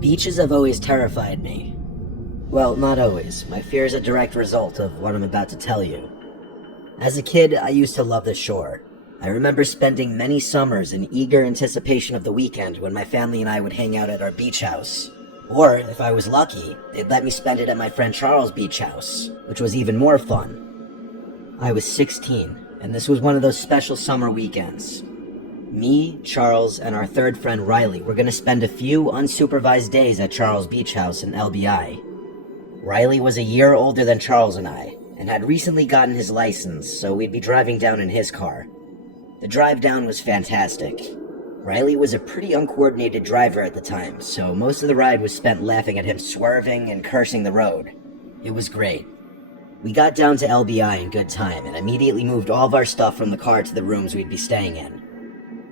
Beaches have always terrified me. Well, not always. My fear is a direct result of what I'm about to tell you. As a kid, I used to love the shore. I remember spending many summers in eager anticipation of the weekend when my family and I would hang out at our beach house. Or, if I was lucky, they'd let me spend it at my friend Charles' beach house, which was even more fun. I was 16, and this was one of those special summer weekends. Me, Charles, and our third friend Riley were going to spend a few unsupervised days at Charles' beach house in LBI. Riley was a year older than Charles and I, and had recently gotten his license, so we'd be driving down in his car. The drive down was fantastic. Riley was a pretty uncoordinated driver at the time, so most of the ride was spent laughing at him swerving and cursing the road. It was great. We got down to LBI in good time and immediately moved all of our stuff from the car to the rooms we'd be staying in.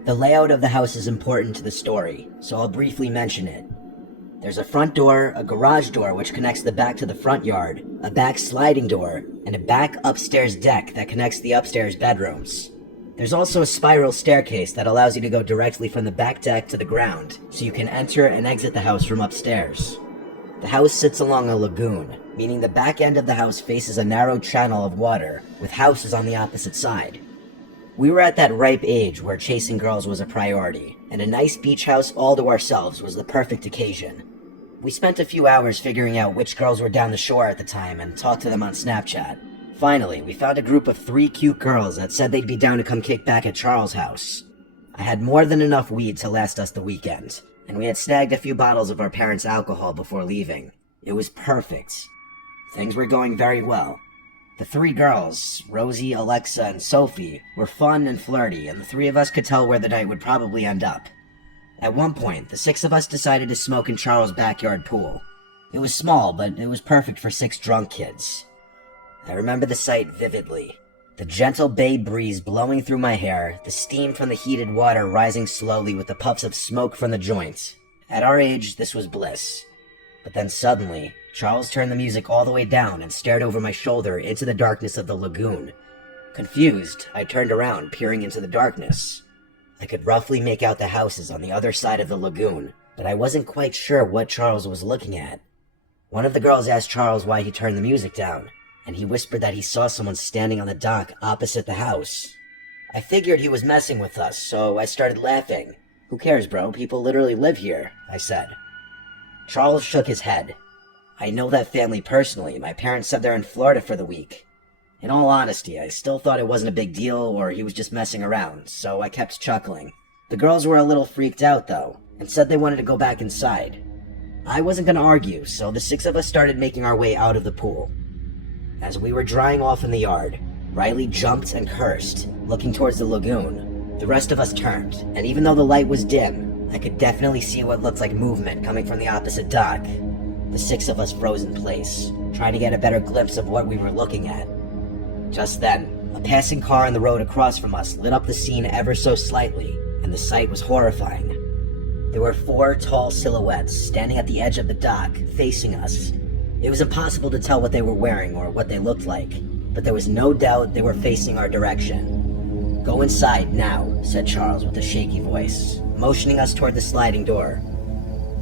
The layout of the house is important to the story, so I'll briefly mention it. There's a front door, a garage door which connects the back to the front yard, a back sliding door, and a back upstairs deck that connects the upstairs bedrooms. There's also a spiral staircase that allows you to go directly from the back deck to the ground, so you can enter and exit the house from upstairs. The house sits along a lagoon, meaning the back end of the house faces a narrow channel of water, with houses on the opposite side. We were at that ripe age where chasing girls was a priority, and a nice beach house all to ourselves was the perfect occasion. We spent a few hours figuring out which girls were down the shore at the time and talked to them on Snapchat. Finally, we found a group of 3 cute girls that said they'd be down to come kick back at Charles' house. I had more than enough weed to last us the weekend, and we had snagged a few bottles of our parents' alcohol before leaving. It was perfect. Things were going very well. The 3 girls, Rosie, Alexa, and Sophie, were fun and flirty, and the 3 of us could tell where the night would probably end up. At one point, the 6 of us decided to smoke in Charles' backyard pool. It was small, but it was perfect for 6 drunk kids. I remember the sight vividly. The gentle bay breeze blowing through my hair, the steam from the heated water rising slowly with the puffs of smoke from the joint. At our age, this was bliss. But then suddenly, Charles turned the music all the way down and stared over my shoulder into the darkness of the lagoon. Confused, I turned around, peering into the darkness. I could roughly make out the houses on the other side of the lagoon, but I wasn't quite sure what Charles was looking at. One of the girls asked Charles why he turned the music down, and he whispered that he saw someone standing on the dock opposite the house. I figured he was messing with us, so I started laughing. "Who cares, bro? People literally live here," I said. Charles shook his head. "I know that family personally. My parents said they're in Florida for the week." In all honesty, I still thought it wasn't a big deal or he was just messing around, so I kept chuckling. The girls were a little freaked out, though, and said they wanted to go back inside. I wasn't going to argue, so the 6 of us started making our way out of the pool. As we were drying off in the yard, Riley jumped and cursed, looking towards the lagoon. The rest of us turned, and even though the light was dim, I could definitely see what looked like movement coming from the opposite dock. The 6 of us froze in place, trying to get a better glimpse of what we were looking at. Just then, a passing car on the road across from us lit up the scene ever so slightly, and the sight was horrifying. There were 4 tall silhouettes standing at the edge of the dock, facing us. It was impossible to tell what they were wearing or what they looked like, but there was no doubt they were facing our direction. "Go inside now," said Charles with a shaky voice, motioning us toward the sliding door.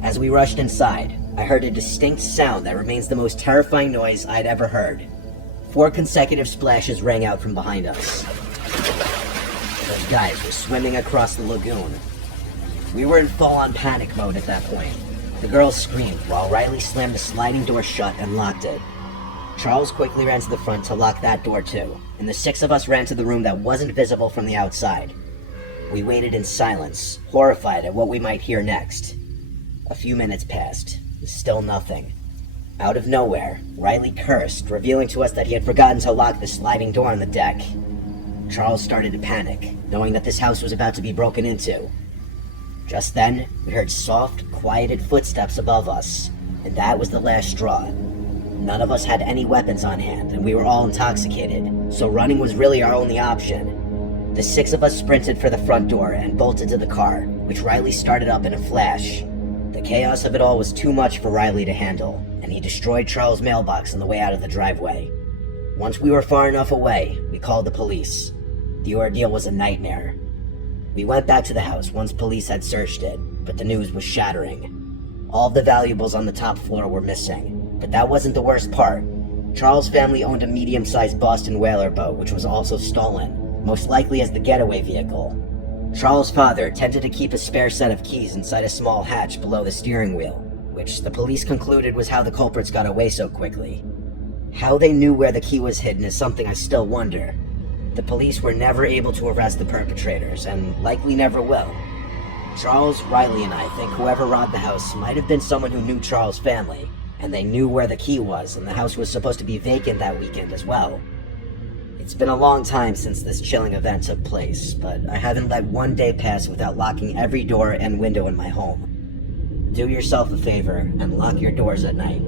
As we rushed inside, I heard a distinct sound that remains the most terrifying noise I'd ever heard. 4 consecutive splashes rang out from behind us. Those guys were swimming across the lagoon. We were in full-on panic mode at that point. The girls screamed while Riley slammed the sliding door shut and locked it. Charles quickly ran to the front to lock that door too, and the 6 of us ran to the room that wasn't visible from the outside. We waited in silence, horrified at what we might hear next. A few minutes passed, still nothing. Out of nowhere, Riley cursed, revealing to us that he had forgotten to lock the sliding door on the deck. Charles started to panic, knowing that this house was about to be broken into. Just then, we heard soft, quieted footsteps above us, and that was the last straw. None of us had any weapons on hand, and we were all intoxicated, so running was really our only option. The 6 of us sprinted for the front door and bolted to the car, which Riley started up in a flash. The chaos of it all was too much for Riley to handle, and he destroyed Charles' mailbox on the way out of the driveway. Once we were far enough away, we called the police. The ordeal was a nightmare. We went back to the house once police had searched it, but the news was shattering. All the valuables on the top floor were missing. But that wasn't the worst part. Charles' family owned a medium-sized Boston whaler boat, which was also stolen, most likely as the getaway vehicle. Charles' father tended to keep a spare set of keys inside a small hatch below the steering wheel, which the police concluded was how the culprits got away so quickly. How they knew where the key was hidden is something I still wonder. The police were never able to arrest the perpetrators, and likely never will. Charles, Riley, and I think whoever robbed the house might have been someone who knew Charles' family, and they knew where the key was, and the house was supposed to be vacant that weekend as well. It's been a long time since this chilling event took place, but I haven't let one day pass without locking every door and window in my home. Do yourself a favor and lock your doors at night.